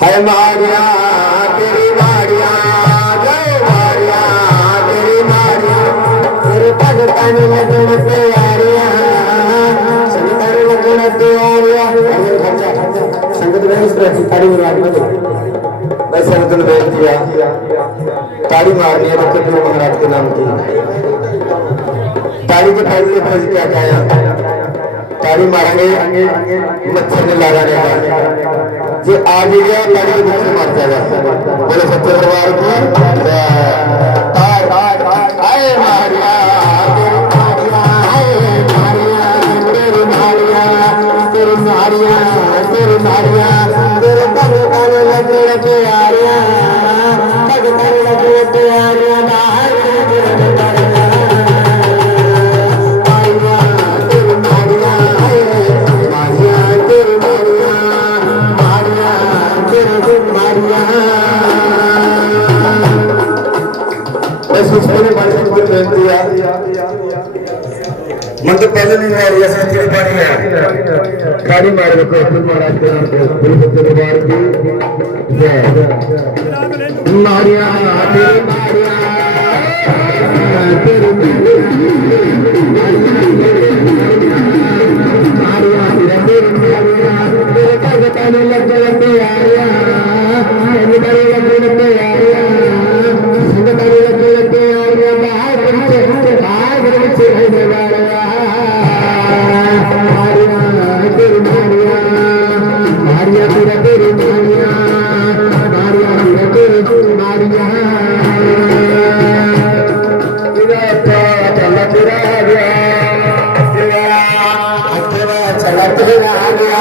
Hi, Maria. दाढी मारली आणि कठोर महाराज के नाम की दाढ़ी के टाइम में फंस गया जाया दाढ़ी मारने मच्छर ने लगा देगा जो आ भी गया दाढ़ी मच्छर मार जाएगा बोले सत्य परिवार को आए महाराज. बस उसमें बारिश को फेंक दिया मन तो पहले नहीं मार लिया सर तेरे पानी है। खाली मार लो कोई महाराज के नाम पे। गुरु सत्य दरबार की। जय। नारिया तेरे नारिया। तेरे ਫਿਰਾਂਗਾ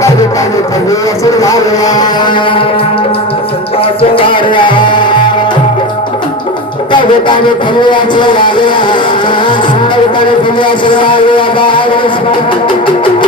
ਤਨ ਤਨ ਤਨੇ ਸੁਣਾਰਿਆ ਸੰਤਾ ਸੁਣਾਰਿਆ ਤਨ ਤਨ ਤਨੇ ਸੁਣਾਰਿਆ ਤਨ ਤਨ ਤਨੇ ਸੁਣਾਰਿਆ ਬਾਹਰ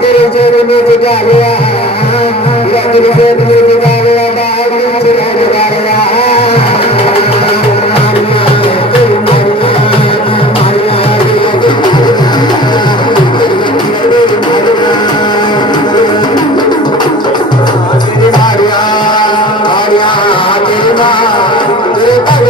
ਤੇਰੇ ਜੇਰੇ ਮੇ ਜਗਾ ਲਿਆ ਰੱਬ ਦੇ ਜੇਰੇ ਮੇ ਜਗਾ ਲਿਆ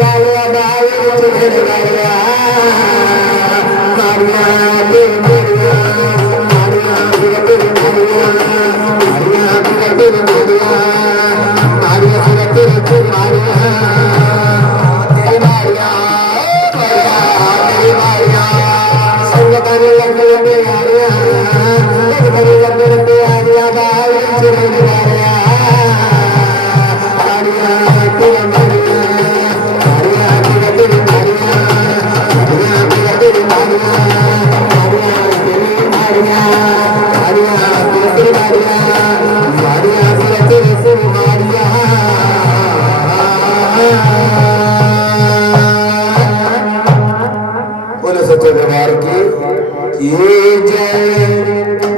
डालिया పులస చదివారికి ఏ జయ